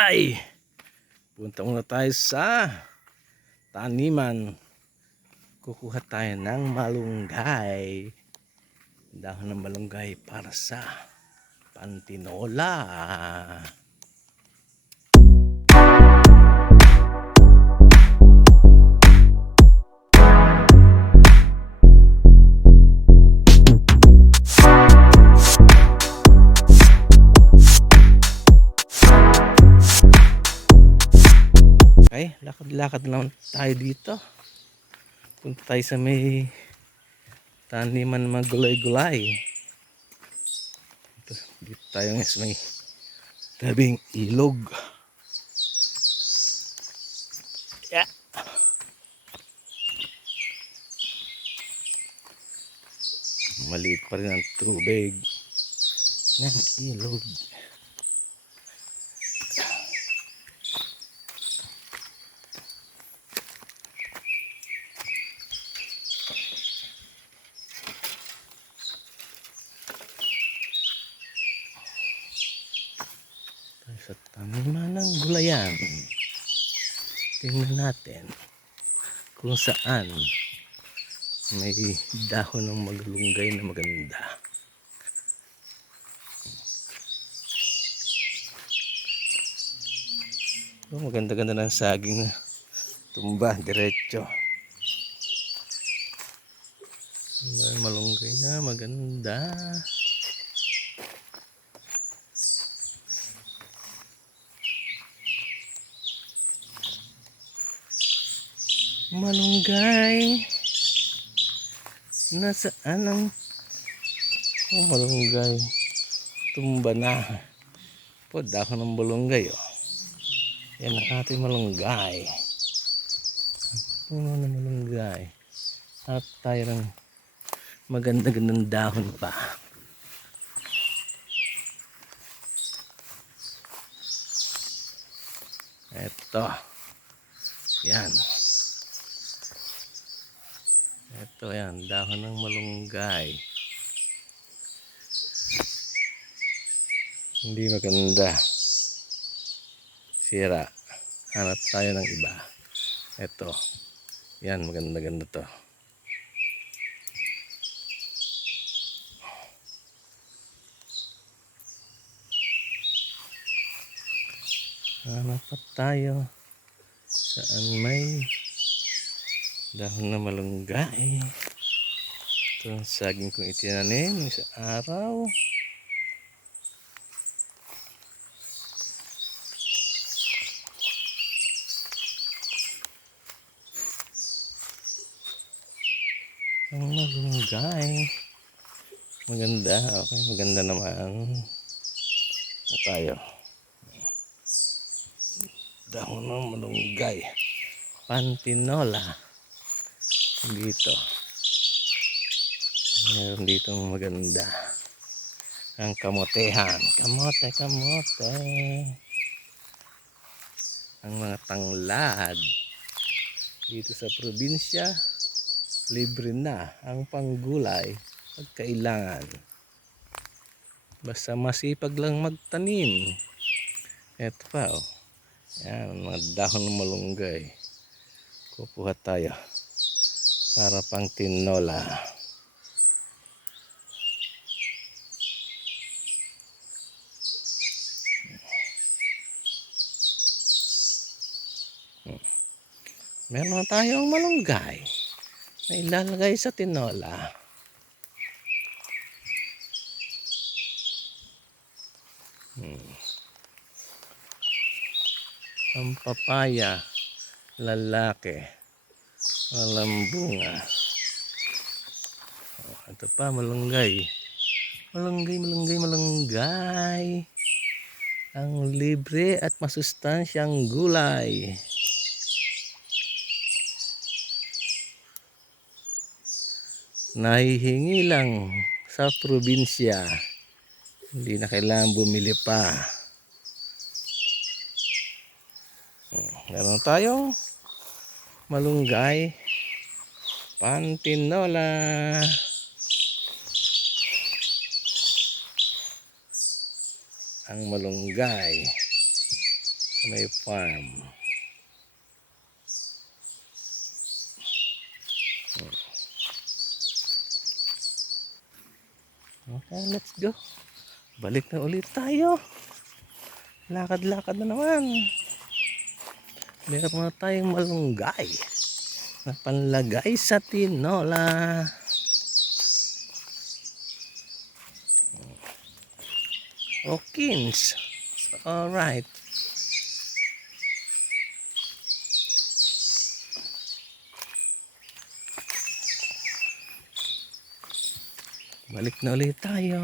Ay, punta muna tayo sa taniman. Kukuha tayo ng malunggay. Dahon ng malunggay para sa pantinola. Okay, lakad-lakad naman tayo dito. Punta tayo sa may taniman mga gulay-gulay. Dito tayo ngayon sa may tabing ilog. Yeah. Maliit pa rin ang tubig ng ilog. Sa taniman ng gulayan, tingnan natin kung saan may dahon ng malunggay na maganda. Maganda-ganda ng saging na tumba diretso. Malunggay na maganda. Malunggay, nasaan ang malunggay? Tumba na po, dahon ng malunggay. Yan ang ating malunggay. Puno na malunggay at tayo ng maganda-gandang dahon pa. Eto, yan. Ito yan, dahon ng malunggay. Hindi maganda. Sira. Hanap tayo ng iba. Ito. Yan, maganda-ganda to. Hanap pa tayo saan may dahon na malunggay. Ito ang saging kong itinanim sa araw. Ang malunggay. Maganda. Okay, maganda naman. Na tayo. Dahon ng malunggay. Pantinola. Dito. Mayroon dito maganda. Ang kamotehan. Kamote. Ang mga tanglad. Dito sa probinsya, libre na ang panggulay pag kailangan. Basta masipag lang magtanim. Ito pa oh. Yan, mga dahon ng malunggay. Kukuha tayo para pang tinola. Meron na tayong malunggay na ilalagay sa tinola. Ang papaya, lalaki, walang bunga. Ito pa, malunggay. Malunggay. Ang libre at masustansyang gulay. Nahihingi lang sa probinsya. Hindi na kailangan bumili pa. Meron tayong malunggay. Pantinola. Ang malunggay. sa may farm. Okay, let's go. Balik na ulit tayo. Lakad-lakad na naman. Meron na tayong malunggay na panlagay sa tinola. Okins. Alright. Balik na ulit tayo.